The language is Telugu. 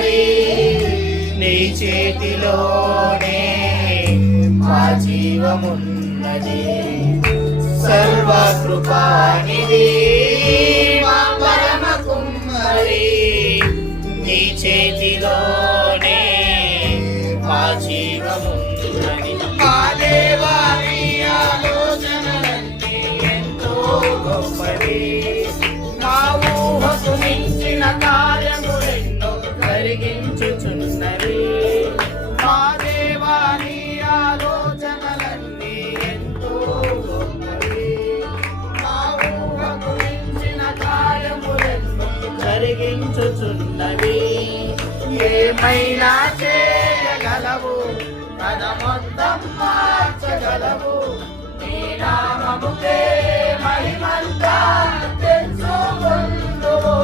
కుమ్మరి నీ చేతిలోనే మా జీవమున్నది. సర్వకృపానిధి మా పరమ కుమ్మరి నీ చేతిలోనే మా జీవమున్నది. మా దేవా నీ ఆలోచనలన్నీ ఎంతో గొప్పవి. మా ఊహకు మించిన కార్యములెన్నో జరిగించుచున్నవి. మా దేవా నీ ఆలోచనలన్నీ ఎంతో గొప్పవి. మా ఊహకు మించిన కార్యములెన్నో జరిగించుచున్నవి. ఏమైనా చేయగలవు, కథ మొత్తం మార్చగలవు. నీ నామముకే మహిమంతా తెచ్చుకొందువు.